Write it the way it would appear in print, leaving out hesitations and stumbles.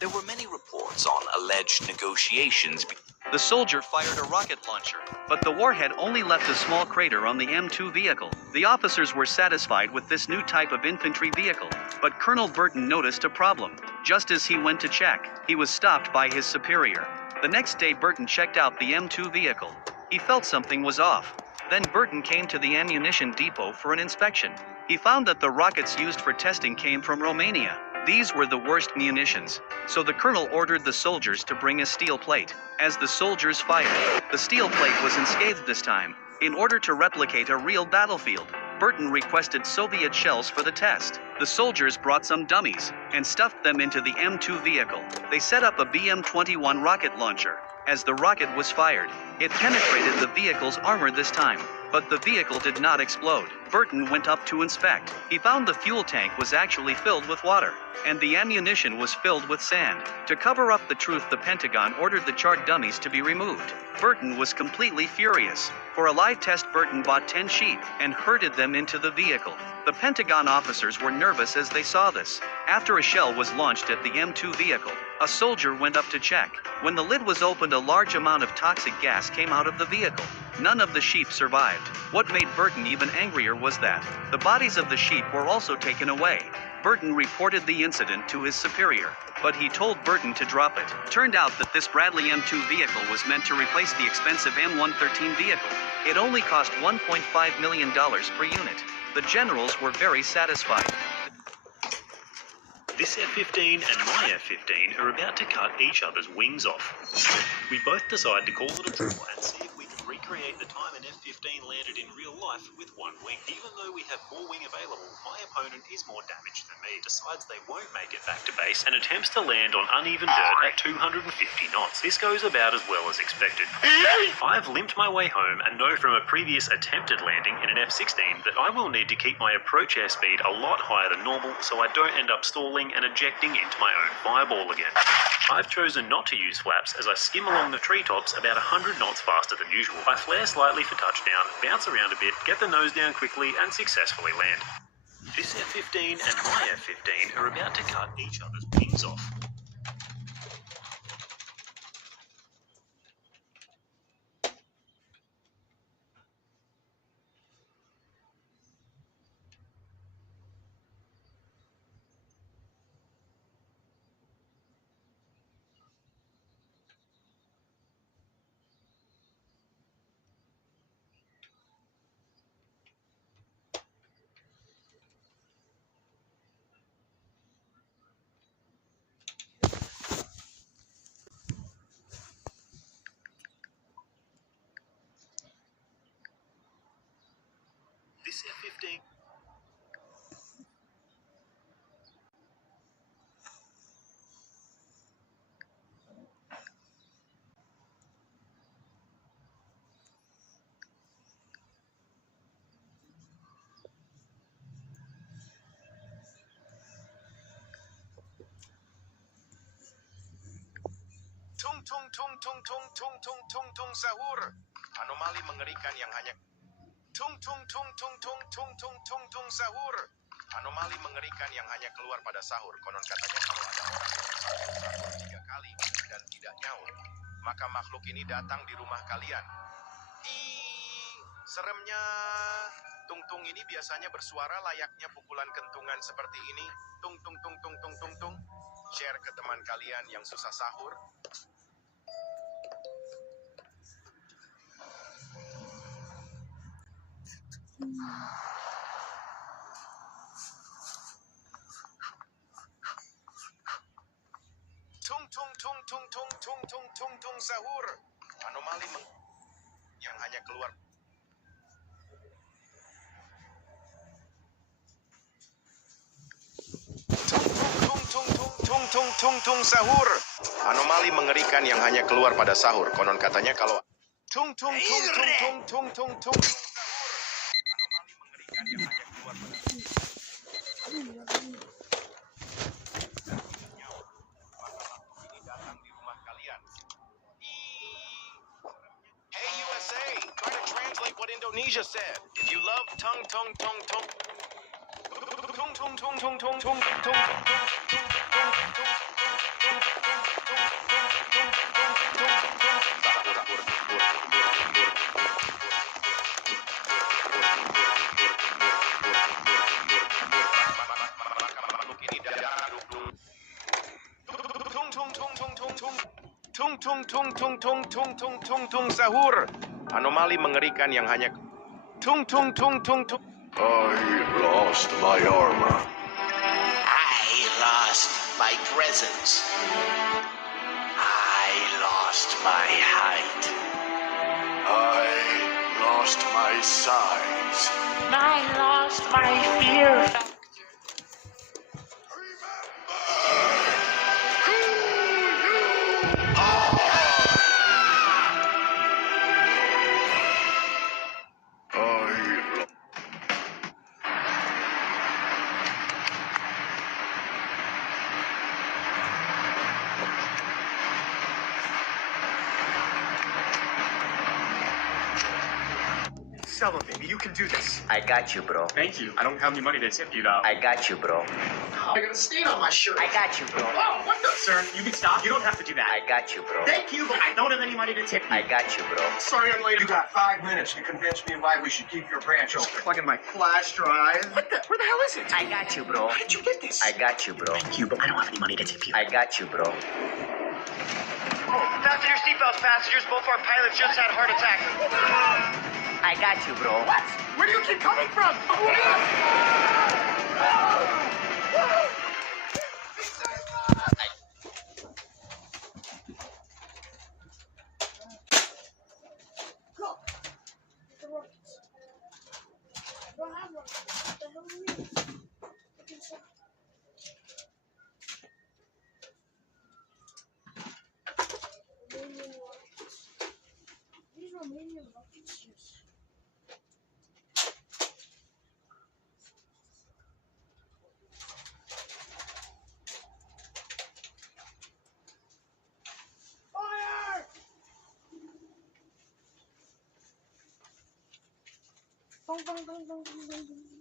There were many reports on alleged negotiations. The soldier fired a rocket launcher, but the warhead only left a small crater on the M2 vehicle. The officers were satisfied with this new type of infantry vehicle, but Colonel Burton noticed a problem. Just as he went to check, he was stopped by his superior. The next day Burton checked out the M2 vehicle. He felt something was off. Then Burton came to the ammunition depot for an inspection. He found that the rockets used for testing came from Romania. These were the worst munitions, so the colonel ordered the soldiers to bring a steel plate. As the soldiers fired, the steel plate was unscathed this time. In order to replicate a real battlefield, Burton requested Soviet shells for the test. The soldiers brought some dummies and stuffed them into the M2 vehicle. They set up a BM-21 rocket launcher. As the rocket was fired, it penetrated the vehicle's armor this time, but the vehicle did not explode. Burton went up to inspect. He found the fuel tank was actually filled with water, and the ammunition was filled with sand. To cover up the truth, the Pentagon ordered the charred dummies to be removed. Burton was completely furious. For a live test, Burton bought 10 sheep and herded them into the vehicle. The Pentagon officers were nervous as they saw this. After a shell was launched at the M2 vehicle, a soldier went up to check. When the lid was opened, a large amount of toxic gas came out of the vehicle. None of the sheep survived. What made Burton even angrier was that the bodies of the sheep were also taken away. Burton reported the incident to his superior, but he told Burton to drop it. Turned out that this Bradley M2 vehicle was meant to replace the expensive M113 vehicle. It only cost $1.5 million per unit. The generals were very satisfied. This F-15 and my F-15 are about to cut each other's wings off. We both decide to call it a draw and see if we can recreate the time an F-15 landed in real life with one wing. Even though we have more wing available, my opponent is more damaged than me, decides they won't make it back to base, and attempts to land on uneven dirt at 250 knots. This goes about as well as expected. I've limped my way home and know from a previous attempted landing in an F-16 that I will need to keep my approach airspeed a lot higher than normal so I don't end up stalling and ejecting into my own fireball again. I've chosen not to use flaps as I skim along the treetops about 100 knots faster than usual. I flare slightly for touchdown, bounce around a bit, get the nose down quickly, and successfully land. This F-15 and my F-15 are about to cut each other's wings off. This F-15... Tung tung tung tung tung tung tung tung tung sahur. Anomali mengerikan yang hanya tung tung tung tung tung tung tung tung tung sahur. Anomali mengerikan yang hanya keluar pada sahur. Konon katanya kalau ada orang yang sahur 3 kali dan tidak nyaur, maka makhluk ini datang di rumah kalian. Seremnya. Tung-tung ini biasanya bersuara layaknya pukulan kentungan seperti ini. Tung tung tung tung tung tung tung. Share ke teman kalian yang susah sahur. Tung tung tung tung tung tung tung tung tung sahur. Anomali yang hanya keluar. Tung tung tung tung sahur. Anomali mengerikan yang hanya keluar pada sahur. Konon katanya kalau tung tung tung tung tung tung tung tung sahur. Anomali mengerikan yang hanya keluar pada ini datang di rumah kalian. Hey USA, try to translate what Indonesia said. If you love tung tung tung tung tung tung tung tung tung tung tung tung tung tung tung tung Tung tung tung tung tung tung tung tung tung sahur. Anomali mengerikan yang hanya tung tung tung tung tung. I lost my armor. I lost my presence. I lost my height. I lost my size. I lost my fear factor. Sell it, baby. You can do this. I got you, bro. Thank you. I don't have any money to tip you, though. I got you, bro. I got a stain on my shirt. I got you, bro. Oh, what the? Sir, you can stop. You don't have to do that. I got you, bro. Thank you, but I don't have any money to tip you. I got you, bro. Sorry I'm late. You got 5 minutes to convince me why we should keep your branch open. Plugging my flash drive. What the? Where the hell is it? I got you, bro. How did you get this? I got you, bro. Thank you, but I don't have any money to tip you. I got you, bro. Fasten your seatbelts, passengers. Both our pilots just had heart attacks. I got you, bro. What? Where do you keep coming from? Bang, bang, bang, bang, bang, bang, bang.